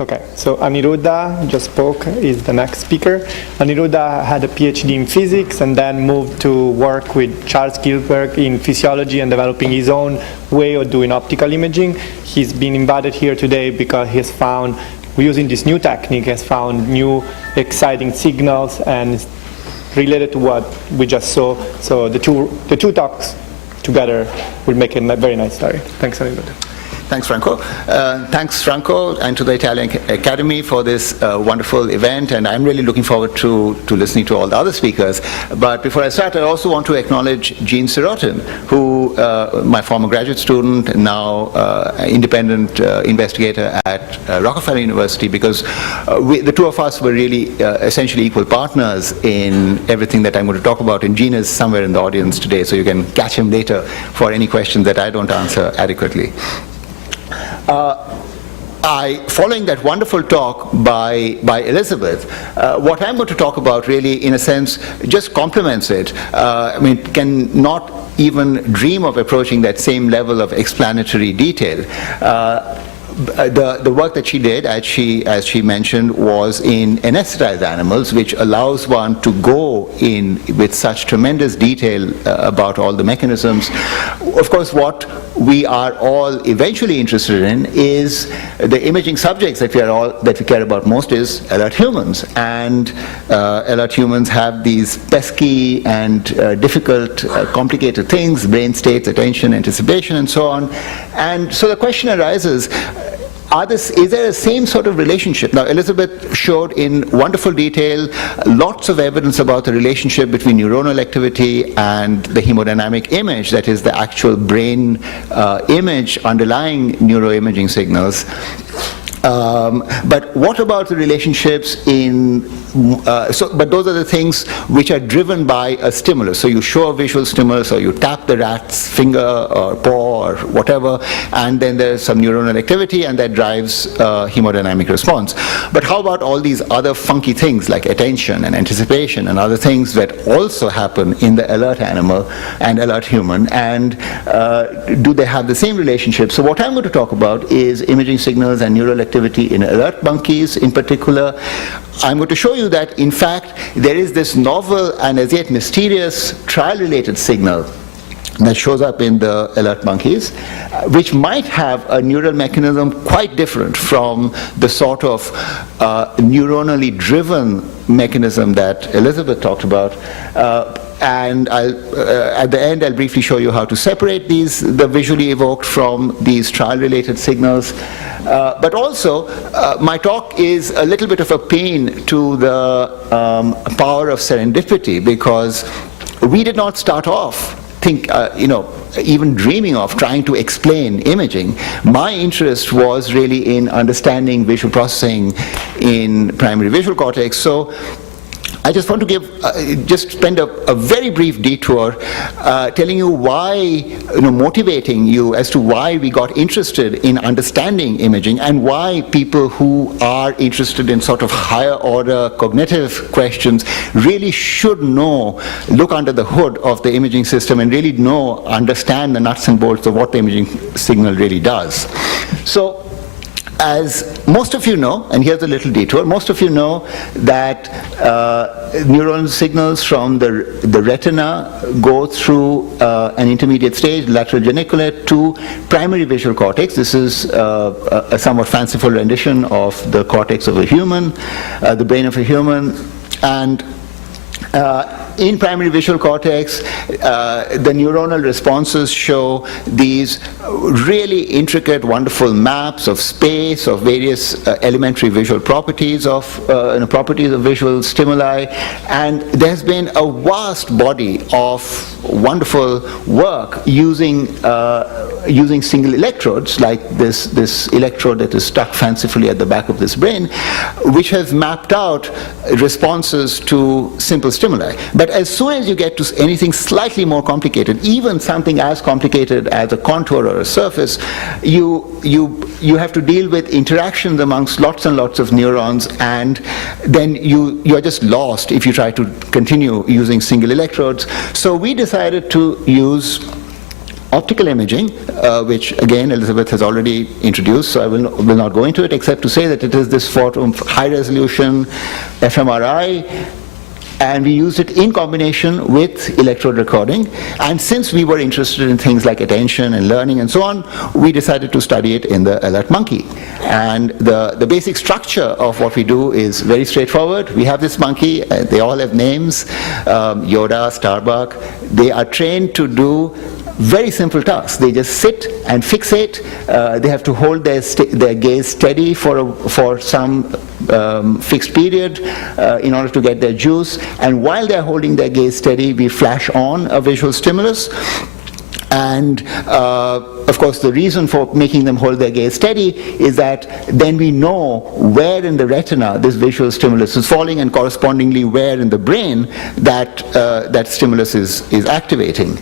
Okay, so Aniruddha just spoke, is the next speaker. Aniruddha had a PhD in physics and then moved to work with Charles Gilbert in physiology and developing his own way of doing optical imaging. He's been invited here today because he has found, using this new technique, has found new exciting signals and related to what we just saw. So the two talks together will make a very nice story. Thanks, Aniruddha. Thanks, Franco. Thanks, Franco, and to the Italian Academy for this wonderful event, and I'm really looking forward to listening to all the other speakers. But before I start, I also want to acknowledge Gene Sirotin, who, my former graduate student, now independent investigator at Rockefeller University, because the two of us were really essentially equal partners in everything that I'm going to talk about, and Gene is somewhere in the audience today, so you can catch him later for any questions that I don't answer adequately. Following that wonderful talk by Elizabeth, what I'm going to talk about really, in a sense, just complements it. I mean, cannot even dream of approaching that same level of explanatory detail. The work that she did, as she mentioned, was in anesthetized animals, which allows one to go in with such tremendous detail about all the mechanisms. Of course, what we are all eventually interested in is the imaging subjects that we care about most is alert humans, and alert humans have these pesky and difficult, complicated things: brain states, attention, anticipation, and so on. And so the question arises, is there a same sort of relationship? Now, Elizabeth showed in wonderful detail lots of evidence about the relationship between neuronal activity and the hemodynamic image, that is the actual brain image underlying neuroimaging signals. But what about the relationships but those are the things which are driven by a stimulus. So you show a visual stimulus, or you tap the rat's finger or paw or whatever, and then there's some neuronal activity, and that drives hemodynamic response. But how about all these other funky things like attention and anticipation and other things that also happen in the alert animal and alert human, and do they have the same relationship? So what I'm going to talk about is imaging signals and neural activity in alert monkeys in particular. I'm going to show you that, in fact, there is this novel and as yet mysterious trial-related signal that shows up in the alert monkeys, which might have a neural mechanism quite different from the sort of neuronally driven mechanism that Elizabeth talked about. And at the end, I'll briefly show you how to separate the visually evoked from these trial-related signals. But also, my talk is a little bit of a pain to the power of serendipity, because we did not start off even dreaming of trying to explain imaging. My interest was really in understanding visual processing in primary visual cortex. So I just want to just spend a very brief detour telling you why, motivating you as to why we got interested in understanding imaging, and why people who are interested in sort of higher order cognitive questions really should look under the hood of the imaging system and really understand the nuts and bolts of what the imaging signal really does. So, as most of you know, and here's a little detour, most of you know that neuronal signals from the retina go through an intermediate stage, lateral geniculate, to primary visual cortex. This is a somewhat fanciful rendition of the cortex of a human, the brain of a human. And in primary visual cortex, the neuronal responses show these really intricate, wonderful maps of space, of various elementary visual properties of visual stimuli. And there's been a vast body of wonderful work using single electrodes, like this electrode that is stuck fancifully at the back of this brain, which has mapped out responses to simple stimuli. But as soon as you get to anything slightly more complicated, even something as complicated as a contour or a surface, you have to deal with interactions amongst lots and lots of neurons, and then you are just lost if you try to continue using single electrodes. So we decided to use optical imaging, which again Elizabeth has already introduced, so I will not go into it except to say that it is this form of high resolution fMRI, and we used it in combination with electrode recording. And since we were interested in things like attention and learning and so on, we decided to study it in the alert monkey. And the basic structure of what we do is very straightforward. We have this monkey, they all have names, Yoda, Starbuck. They are trained to do very simple tasks. They just sit and fixate. They have to hold their gaze steady for some fixed period in order to get their juice. And while they're holding their gaze steady, we flash on a visual stimulus. And of course, the reason for making them hold their gaze steady is that then we know where in the retina this visual stimulus is falling, and correspondingly where in the brain that stimulus is activating.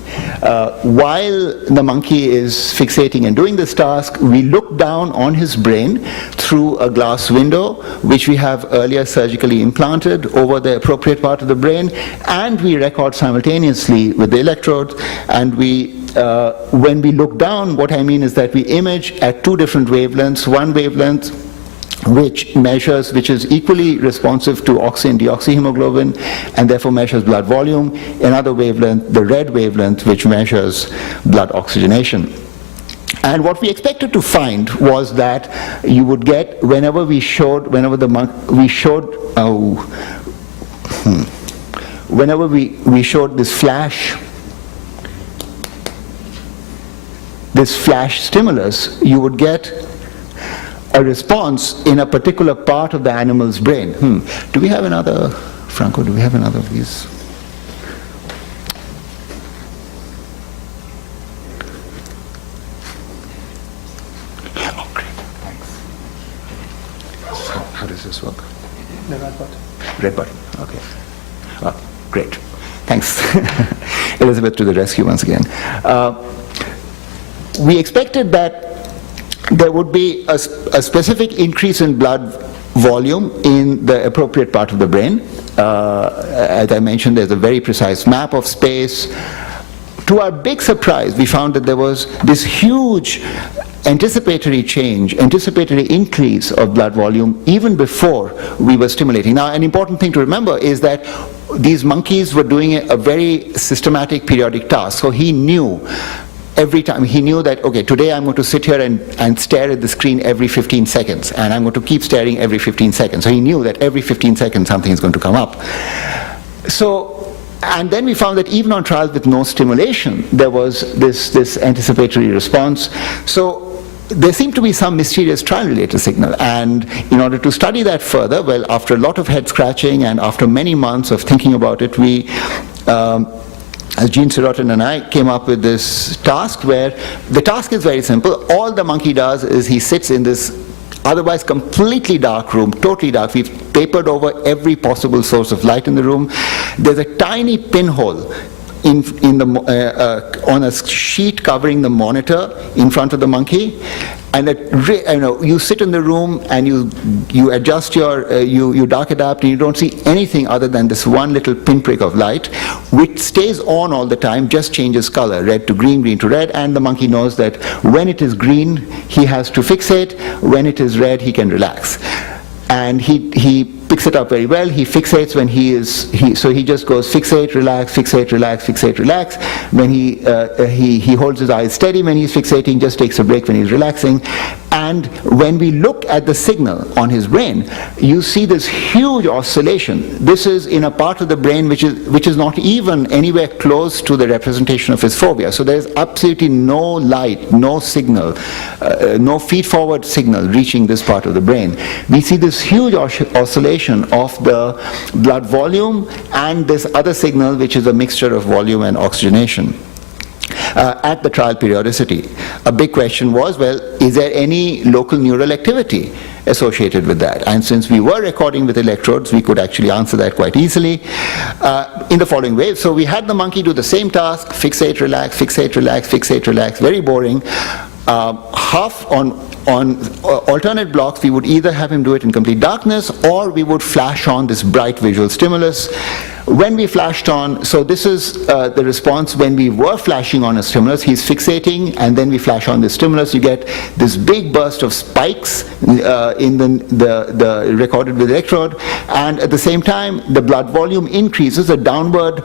While the monkey is fixating and doing this task, we look down on his brain through a glass window, which we have earlier surgically implanted over the appropriate part of the brain, and we record simultaneously with the electrodes. And when we look down, what I mean is that we image at two different wavelengths. One wavelength which is equally responsive to oxy and deoxyhemoglobin and therefore measures blood volume. Another wavelength, the red wavelength, which measures blood oxygenation. And what we expected to find was that you would get, whenever we showed this flash stimulus, you would get a response in a particular part of the animal's brain. Do we have another, Franco, do we have another of these? Oh, great, thanks. So, how does this work? The red button. Red button, okay. Oh, great, thanks. Elizabeth to the rescue once again. We expected that there would be a specific increase in blood volume in the appropriate part of the brain. As I mentioned, there's a very precise map of space. To our big surprise, we found that there was this huge anticipatory increase of blood volume even before we were stimulating. Now, an important thing to remember is that these monkeys were doing a very systematic periodic task. So he knew every time, he knew that, okay, today I'm going to sit here and stare at the screen every 15 seconds, and I'm going to keep staring every 15 seconds. So he knew that every 15 seconds something is going to come up. So, and then we found that even on trials with no stimulation, there was this anticipatory response. So there seemed to be some mysterious trial-related signal. And in order to study that further, well, after a lot of head scratching and after many months of thinking about it, we as Jean Sirotin and I came up with this task where the task is very simple. All the monkey does is he sits in this otherwise completely dark room, totally dark. We've papered over every possible source of light in the room. There's a tiny pinhole on a sheet covering the monitor in front of the monkey. And you sit in the room and you adjust you dark adapt, and you don't see anything other than this one little pinprick of light, which stays on all the time, just changes color, red to green, green to red, and the monkey knows that when it is green, he has to fixate, when it is red, he can relax. And he picks it up very well. He fixates when so he just goes fixate, relax, fixate, relax, fixate, relax. When he holds his eyes steady when he's fixating, just takes a break when he's relaxing. And when we look at the signal on his brain, you see this huge oscillation. This is in a part of the brain which is not even anywhere close to the representation of his fovea. So there's absolutely no light, no signal, no feed-forward signal reaching this part of the brain. We see this huge oscillation of the blood volume and this other signal, which is a mixture of volume and oxygenation. At the trial periodicity. A big question was, well, is there any local neural activity associated with that? And since we were recording with electrodes, we could actually answer that quite easily in the following way. So we had the monkey do the same task, fixate, relax, fixate, relax, fixate, relax, very boring. Half on alternate blocks, we would either have him do it in complete darkness, or we would flash on this bright visual stimulus. When we flashed on, so this is the response when we were flashing on a stimulus. He's fixating, and then we flash on the stimulus. You get this big burst of spikes in the recorded with electrode, and at the same time, the blood volume increases. A downward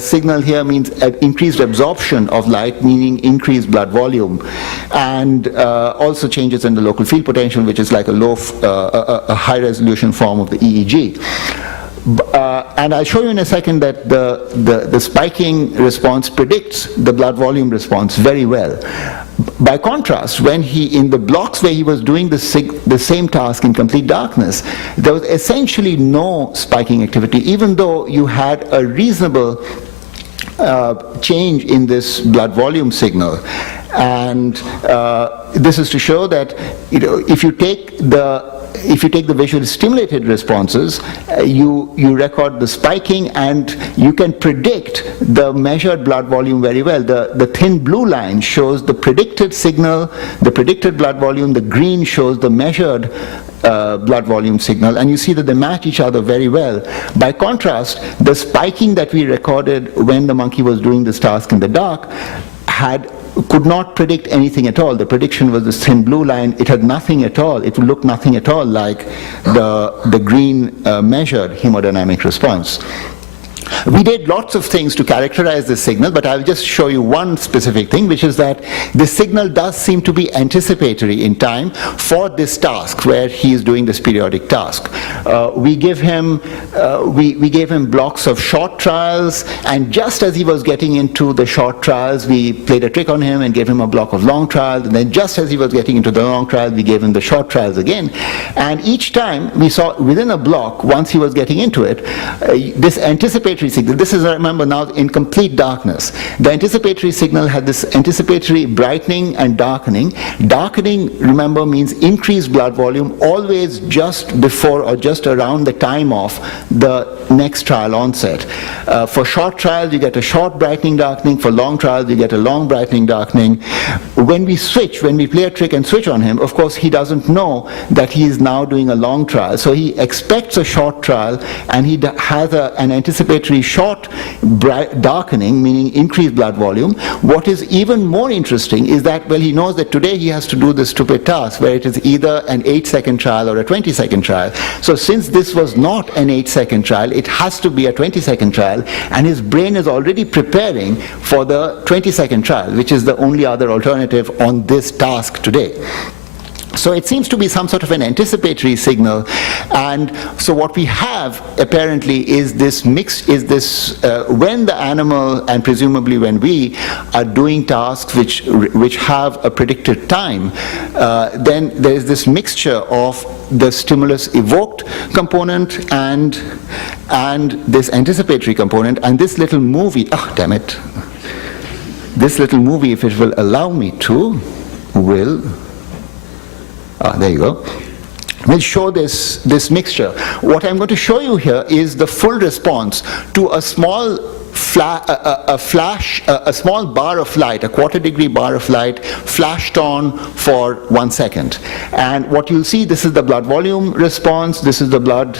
signal here means increased absorption of light, meaning increased blood volume, and also changes in the local field potential, which is like a high-resolution form of the EEG. And I'll show you in a second that the spiking response predicts the blood volume response very well. By contrast, when in the blocks where he was doing the same task in complete darkness, there was essentially no spiking activity, even though you had a reasonable change in this blood volume signal. And this is to show that, if you take the visually stimulated responses, you record the spiking, and you can predict the measured blood volume very well. The thin blue line shows the predicted signal, the predicted blood volume. The green shows the measured blood volume signal, and you see that they match each other very well. By contrast, the spiking that we recorded when the monkey was doing this task in the dark could not predict anything at all. The prediction was this thin blue line. It had nothing at all. It would look nothing at all like the green measured hemodynamic response. We did lots of things to characterize this signal, but I'll just show you one specific thing, which is that this signal does seem to be anticipatory in time for this task where he is doing this periodic task. We gave him blocks of short trials, and just as he was getting into the short trials, we played a trick on him and gave him a block of long trials, and then just as he was getting into the long trials, we gave him the short trials again. And each time we saw within a block, once he was getting into it, this anticipatory signal. This is, remember, now in complete darkness. The anticipatory signal had this anticipatory brightening and darkening. Darkening, remember, means increased blood volume, always just before or just around the time of the next trial onset. For short trials, you get a short brightening darkening. For long trials, you get a long brightening darkening. When we play a trick and switch on him, of course, he doesn't know that he is now doing a long trial. So he expects a short trial, and he has an anticipatory short darkening, meaning increased blood volume. What is even more interesting is that, well, he knows that today he has to do this stupid task where it is either an 8-second trial or a 20-second trial. So since this was not an 8-second trial, it has to be a 20-second trial, and his brain is already preparing for the 20-second trial, which is the only other alternative on this task today. So it seems to be some sort of an anticipatory signal, and so what we have apparently is this when the animal, and presumably when we are doing tasks which have a predicted time, then there is this mixture of the stimulus evoked component and this anticipatory component, and this little movie, this little movie, if it will allow me to, there you go. We'll show this mixture. What I'm going to show you here is the full response to a small small bar of light, a quarter-degree bar of light, flashed on for 1 second. And what you'll see, this is the blood volume response. This is the blood.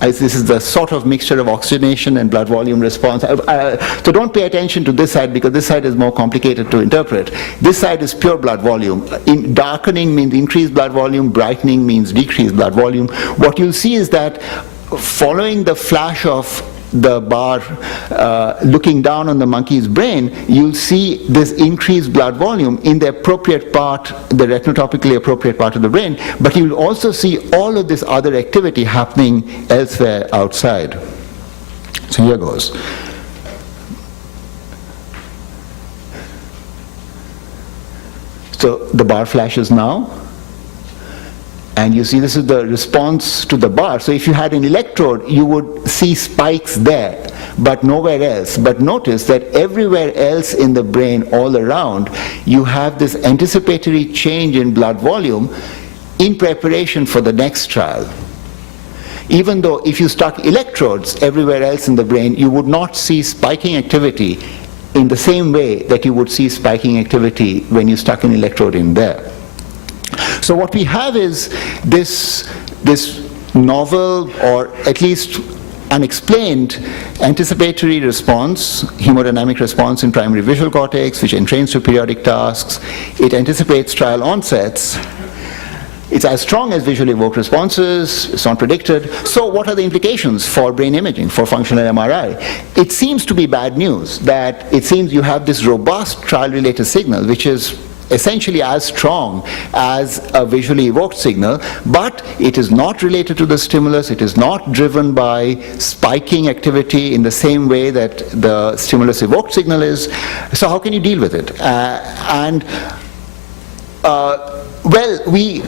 This is the sort of mixture of oxygenation and blood volume response. So don't pay attention to this side, because this side is more complicated to interpret. This side is pure blood volume. Darkening means increased blood volume, brightening means decreased blood volume. What you'll see is that following the flash of the bar looking down on the monkey's brain, you'll see this increased blood volume in the appropriate part, the retinotopically appropriate part of the brain, but you'll also see all of this other activity happening elsewhere outside. So here goes. So the bar flashes now, and you see this is the response to the bar. So if you had an electrode, you would see spikes there, but nowhere else. But notice that everywhere else in the brain, all around, you have this anticipatory change in blood volume in preparation for the next trial. Even though if you stuck electrodes everywhere else in the brain, you would not see spiking activity in the same way that you would see spiking activity when you stuck an electrode in there. So what we have is this novel, or at least unexplained anticipatory response, hemodynamic response in primary visual cortex, which entrains to periodic tasks. It anticipates trial onsets. It's as strong as visually evoked responses, it's not predicted. So what are the implications for brain imaging, for functional MRI? It seems to be bad news, that it seems you have this robust trial-related signal, which is essentially as strong as a visually evoked signal, but it is not related to the stimulus, it is not driven by spiking activity in the same way that the stimulus evoked signal is. So how can you deal with it? Well, we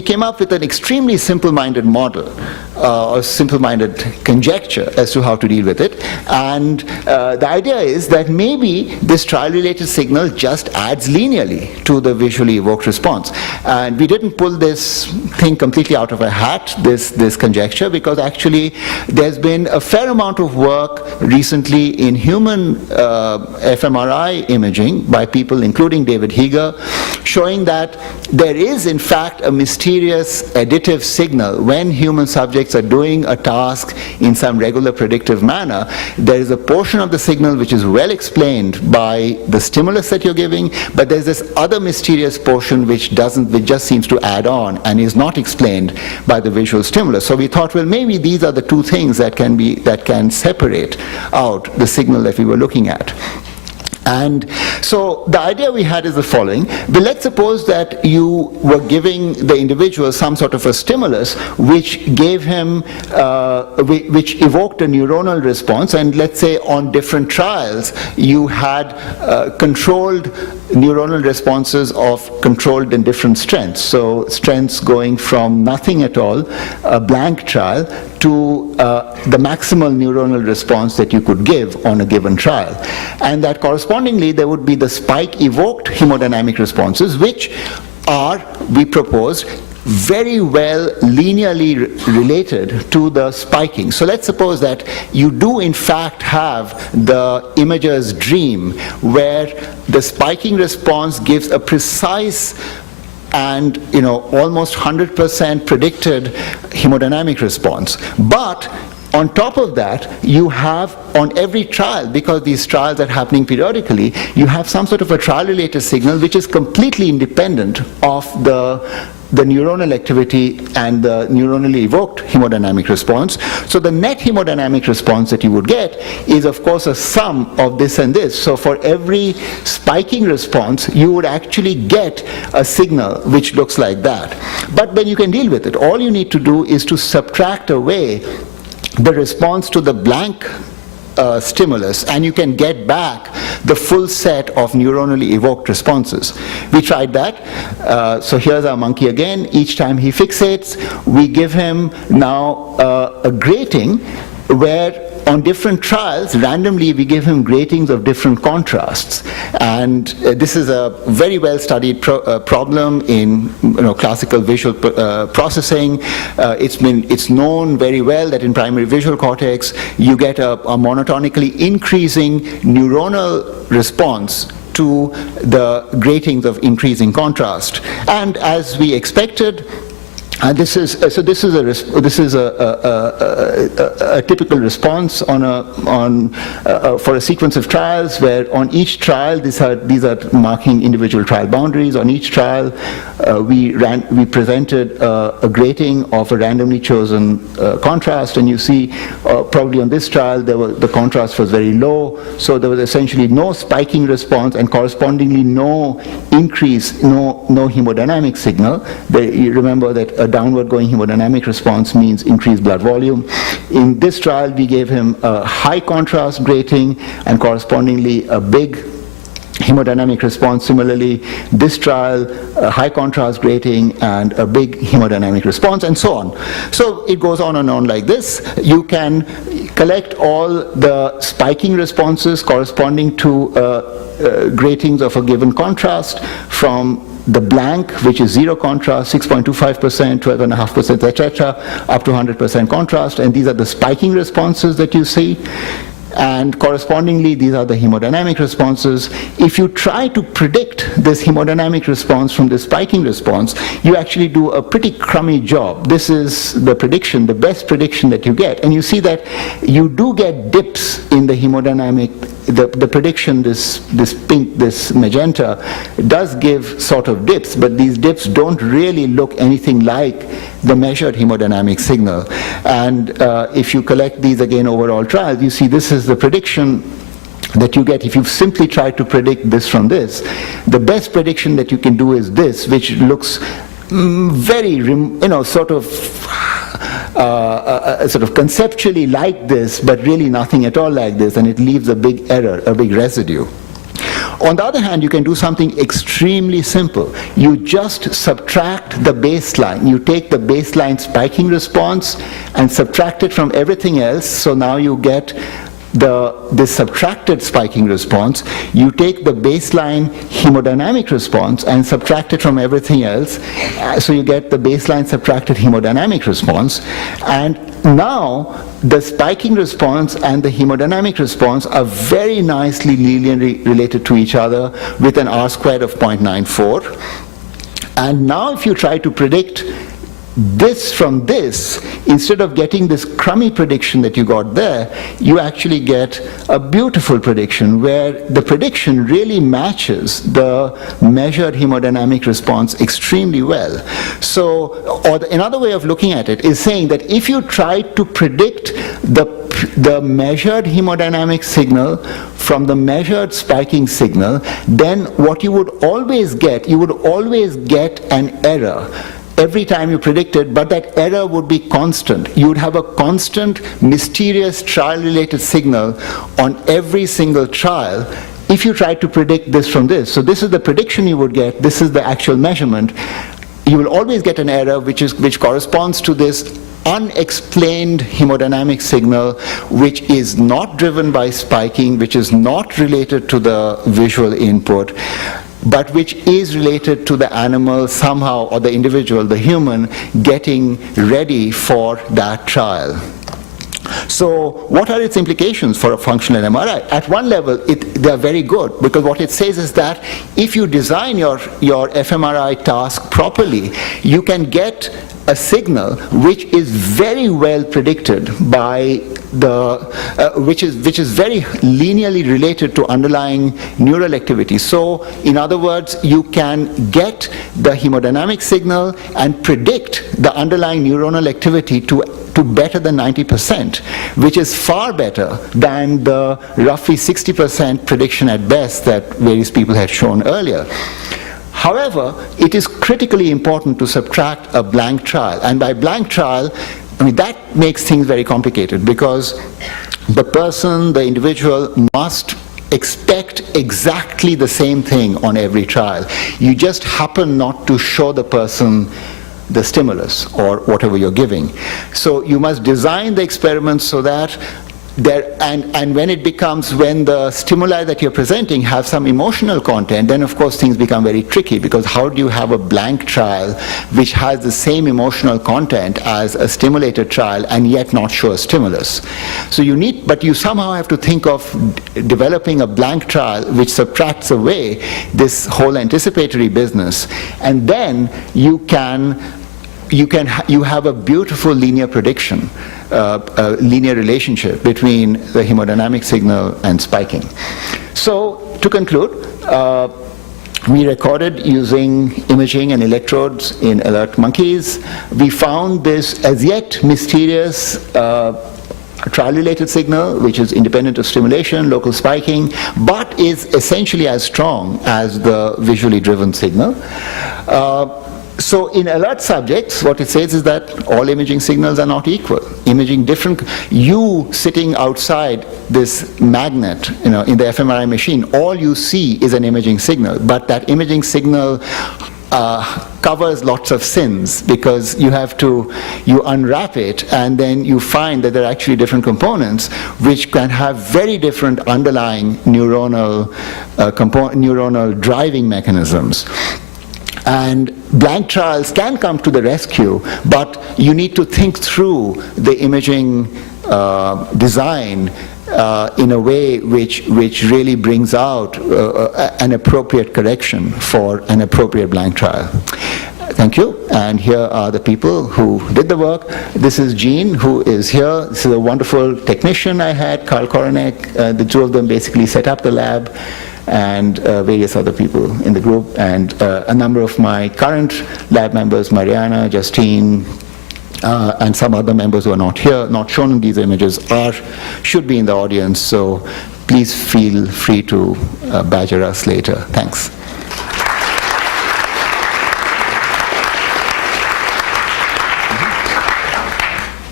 came up with an extremely simple-minded model, or simple-minded conjecture as to how to deal with it. And the idea is that maybe this trial-related signal just adds linearly to the visually evoked response. And we didn't pull this thing completely out of a hat, this conjecture, because actually there's been a fair amount of work recently in human fMRI imaging by people, including David Heger, showing that there is in fact a mysterious additive signal when human subjects are doing a task in some regular predictive manner. There is a portion of the signal which is well explained by the stimulus that you're giving, but there's this other mysterious portion which just seems to add on and is not explained by the visual stimulus. So we thought, well, maybe these are the two things that can separate out the signal that we were looking at. And so the idea we had is the following. But let's suppose that you were giving the individual some sort of a stimulus which gave him, which evoked a neuronal response, and let's say on different trials you had controlled neuronal responses of controlled and different strengths. So strengths going from nothing at all, a blank trial, to the maximal neuronal response that you could give on a given trial. And that correspondingly there would be the spike evoked hemodynamic responses, which are, we proposed, very well linearly related to the spiking. So let's suppose that you do in fact have the imager's dream where the spiking response gives a precise and almost 100% predicted hemodynamic response. But on top of that, you have on every trial, because these trials are happening periodically, you have some sort of a trial-related signal which is completely independent of the neuronal activity and the neuronally evoked hemodynamic response. So the net hemodynamic response that you would get is of course a sum of this and this. So for every spiking response you would actually get a signal which looks like that. But then you can deal with it. All you need to do is to subtract away the response to the blank stimulus, and you can get back the full set of neuronally evoked responses. We tried that. So here's our monkey again. Each time he fixates, we give him now a grating where on different trials, randomly we give him gratings of different contrasts. And this is a very well studied problem in classical visual processing. It's known very well that in primary visual cortex you get a monotonically increasing neuronal response to the gratings of increasing contrast. And as we expected, this is a typical response for a sequence of trials where on each trial these are marking individual trial boundaries. On each trial we presented a grating of a randomly chosen contrast, and you see probably on this trial the contrast was very low, so there was essentially no spiking response and correspondingly no increase, no hemodynamic signal. You remember that a downward going hemodynamic response means increased blood volume. In this trial we gave him a high contrast grating and correspondingly a big hemodynamic response. Similarly, this trial, a high contrast grating and a big hemodynamic response, and so on. So it goes on and on like this. You can collect all the spiking responses corresponding to gratings of a given contrast from the blank, which is zero contrast, 6.25%, 12.5%, etc., up to 100% contrast, and these are the spiking responses that you see. and correspondingly these are the hemodynamic responses. If you try to predict this hemodynamic response from the spiking response, you actually do a pretty crummy job. This is the prediction, the best prediction that you get, and you see that you do get dips in the hemodynamic. The prediction, this pink, this magenta, does give sort of dips, but these dips don't really look anything like the measured hemodynamic signal. And if you collect these again over all trials, you see this is the prediction that you get if you simply try to predict this from this. The best prediction that you can do is this, which looks very, sort of conceptually like this, but really nothing at all like this, and it leaves a big error, a big residue. On the other hand, you can do something extremely simple. You just subtract the baseline. You take the baseline spiking response and subtract it from everything else, so now you get this subtracted spiking response. You take the baseline hemodynamic response and subtract it from everything else, so you get the baseline subtracted hemodynamic response. And now the spiking response and the hemodynamic response are very nicely linearly related to each other with an R squared of 0.94. And now if you try to predict this from this, instead of getting this crummy prediction that you got there, you actually get a beautiful prediction where the prediction really matches the measured hemodynamic response extremely well. So, another way of looking at it is saying that if you try to predict the measured hemodynamic signal from the measured spiking signal, then what you would always get an error every time you predict it, but that error would be constant. You would have a constant, mysterious trial-related signal on every single trial if you try to predict this from this. So this is the prediction you would get, this is the actual measurement. You will always get an error which corresponds to this unexplained hemodynamic signal, which is not driven by spiking, which is not related to the visual input, but which is related to the animal somehow, or the individual, the human, getting ready for that trial. So what are its implications for a functional MRI? At one level, they are very good, because what it says is that if you design your fMRI task properly, you can get a signal which is very well predicted by which is very linearly related to underlying neural activity. So, in other words, you can get the hemodynamic signal and predict the underlying neuronal activity to better than 90%, which is far better than the roughly 60% prediction at best that various people had shown earlier. However, it is critically important to subtract a blank trial, and by blank trial, I mean, that makes things very complicated, because the person, the individual, must expect exactly the same thing on every trial. You just happen not to show the person the stimulus or whatever you're giving. So you must design the experiment so that and when the stimuli that you're presenting have some emotional content, then of course things become very tricky, because how do you have a blank trial which has the same emotional content as a stimulated trial and yet not show a stimulus? So but you somehow have to think of developing a blank trial which subtracts away this whole anticipatory business, and then you have a beautiful linear prediction, a linear relationship between the hemodynamic signal and spiking. So, to conclude, we recorded using imaging and electrodes in alert monkeys. We found this as yet mysterious trial-related signal, which is independent of stimulation, local spiking, but is essentially as strong as the visually driven signal. So in alert subjects, what it says is that all imaging signals are not equal. You sitting outside this magnet, in the fMRI machine, all you see is an imaging signal, but that imaging signal covers lots of sins, because you unwrap it and then you find that there are actually different components which can have very different underlying neuronal driving mechanisms. And blank trials can come to the rescue, but you need to think through the imaging design in a way which really brings out an appropriate correction for an appropriate blank trial. Thank you. And here are the people who did the work. This is Jean, who is here. This is a wonderful technician I had, Carl Koronek. The two of them basically set up the lab, and various other people in the group. And a number of my current lab members, Mariana, Justine, and some other members who are not here, not shown in these images, should be in the audience. So please feel free to badger us later. Thanks.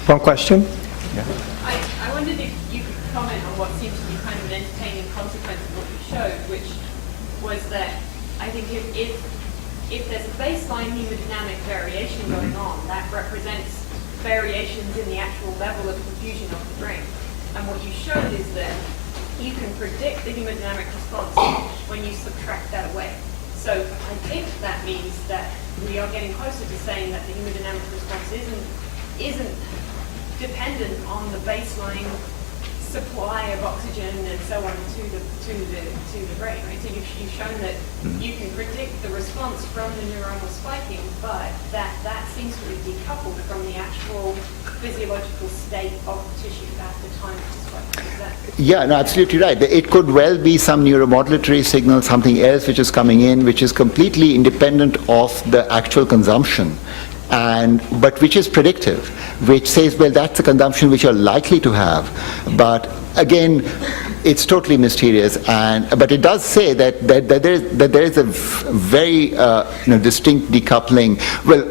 One question? I wondered if you could comment on what seems to be kind of an entertaining consequence of what you showed, which was that I think if there's a baseline hemodynamic variation going on, that represents variations in the actual level of perfusion of the brain. And what you showed is that you can predict the hemodynamic response when you subtract that away. So I think that means that we are getting closer to saying that the hemodynamic response isn't dependent on the baseline supply of oxygen and so on to the brain, right? So you've shown that you can predict the response from the neuronal spiking, but that seems to be decoupled from the actual physiological state of the tissue at the time of the spiking. Yeah, no, absolutely right. It could well be some neuromodulatory signal, something else which is coming in, which is completely independent of the actual consumption, but which is predictive, which says, well, that's the consumption which you're likely to have. But again, it's totally mysterious, but it does say that there is a very distinct decoupling. Well,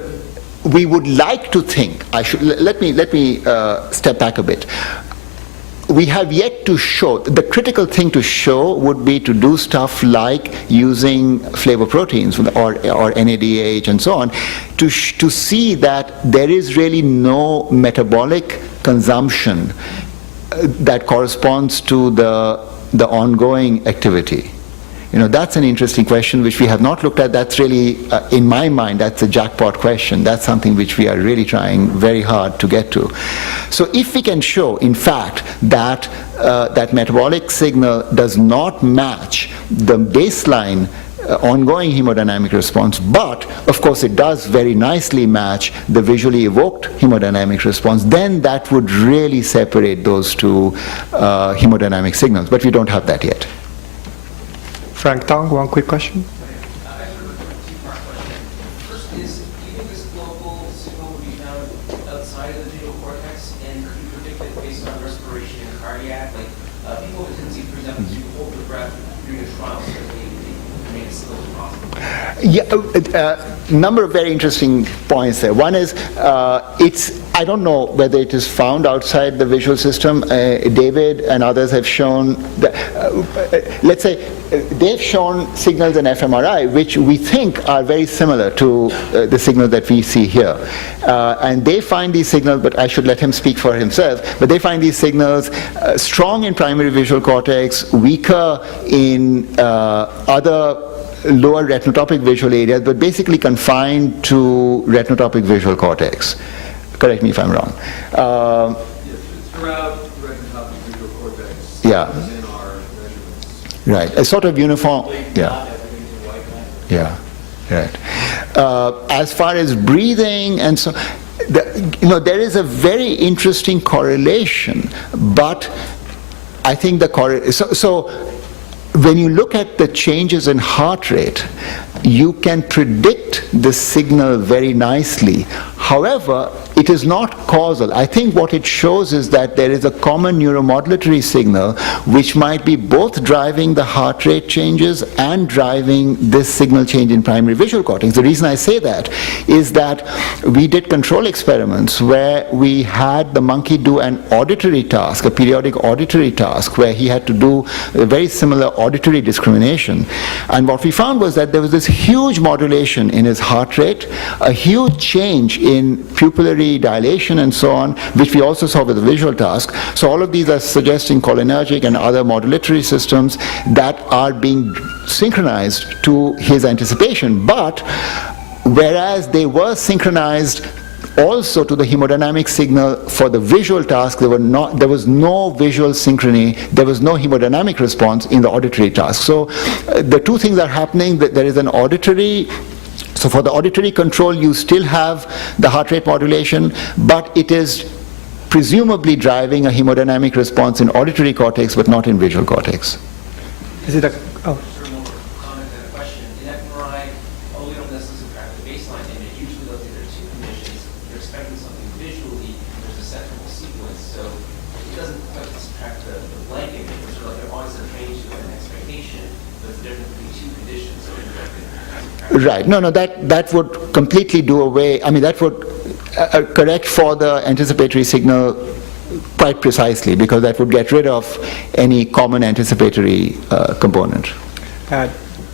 we would like to think. Let me step back a bit. We have yet to show, the critical thing to show would be to do stuff like using flavoproteins or NADH and so on to see that there is really no metabolic consumption that corresponds to the ongoing activity. That's an interesting question which we have not looked at. That's really, in my mind, that's a jackpot question. That's something which we are really trying very hard to get to. So if we can show, in fact, that that metabolic signal does not match the baseline ongoing hemodynamic response, but of course it does very nicely match the visually evoked hemodynamic response, then that would really separate those two hemodynamic signals. But we don't have that yet. Frank Tong, one quick question. I have a two-part question. First is, do you think this global signal will be found outside of the visual cortex, and could you predict it based on respiration and cardiac? Like people with a tendency, for example, to hold their breath during a trial so that they remain as still as possible. Yeah, number of very interesting points there. One is, I don't know whether it is found outside the visual system. David and others have shown, let's say, they've shown signals in fMRI which we think are very similar to the signal that we see here. And they find these signals, but I should let him speak for himself, but they find these signals strong in primary visual cortex, weaker in other lower retinotopic visual areas, but basically confined to retinotopic visual cortex. Correct me if I'm wrong. Throughout the retinotopic visual cortex, yeah. in our measurements. Right, a sort of uniform, yeah. Not everything's in white line. Yeah, right. As far as breathing and so, there is a very interesting correlation, but I think so when you look at the changes in heart rate, you can predict the signal very nicely. However, it is not causal. I think what it shows is that there is a common neuromodulatory signal which might be both driving the heart rate changes and driving this signal change in primary visual cortex. The reason I say that is that we did control experiments where we had the monkey do an auditory task, a periodic auditory task, where he had to do a very similar auditory discrimination. And what we found was that there was this huge modulation in his heart rate, a huge change in pupillary dilation and so on, which we also saw with the visual task. So all of these are suggesting cholinergic and other modulatory systems that are being synchronized to his anticipation. But whereas they were synchronized also to the hemodynamic signal for the visual task, there was no visual synchrony, there was no hemodynamic response in the auditory task. So the two things are happening. There is an auditory, so for the auditory control you still have the heart rate modulation, but it is presumably driving a hemodynamic response in auditory cortex but not in visual cortex. Is it a, oh. Comment and a question. In fMRI, although we don't necessarily subtract the baseline image, usually let's say there are two conditions, you're expecting something visually, there's a central sequence, so it doesn't quite subtract the blank image, it's sort of like they're always trained to an expectation, but it's the difference between two conditions, so Right. No, that would completely do away, I mean, that would correct for the anticipatory signal quite precisely, because that would get rid of any common anticipatory component.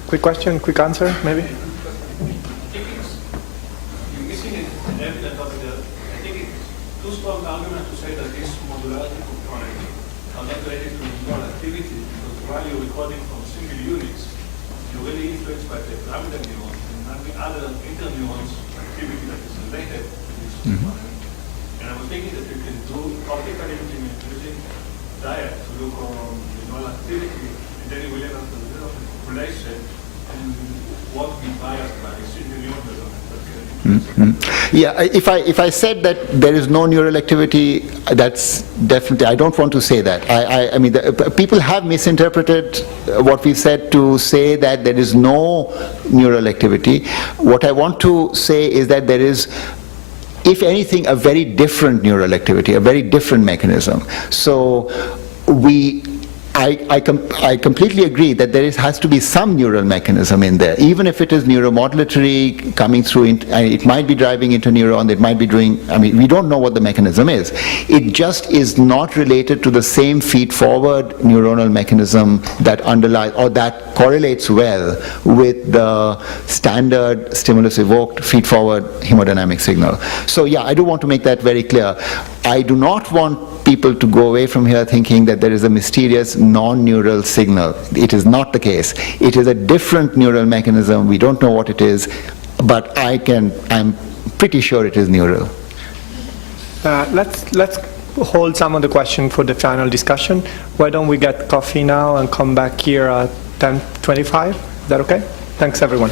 Quick question, quick answer, maybe? You're missing an evidence of the, I think it's too strong argument to say that this modularity component are not related to neural activity, because while you're recording from single units, you're really influenced by the pyramidal neurons and the other interneurons activity that is related to this component. And I was thinking that you can do optical imaging using diet to look on the neural activity, and then you will have a bit of a population and won't be biased by single neuron development. Yeah, if I said that there is no neural activity, that's definitely, I don't want to say that. I mean, people have misinterpreted what we said to say that there is no neural activity. What I want to say is that there is, if anything, a very different neural activity, a very different mechanism. So I completely agree that there has to be some neural mechanism in there, even if it is neuromodulatory coming through, it might be driving interneuron, it might be doing, I mean, we don't know what the mechanism is. It just is not related to the same feed-forward neuronal mechanism that underlies, or that correlates well with the standard stimulus-evoked feed-forward hemodynamic signal. So yeah, I do want to make that very clear. I do not want people to go away from here thinking that there is a mysterious non-neural signal. It is not the case. It is a different neural mechanism. We don't know what it is, but I'm pretty sure it is neural. Let's hold some of the question for the final discussion. Why don't we get coffee now and come back here at 10:25? Is that okay? Thanks, everyone.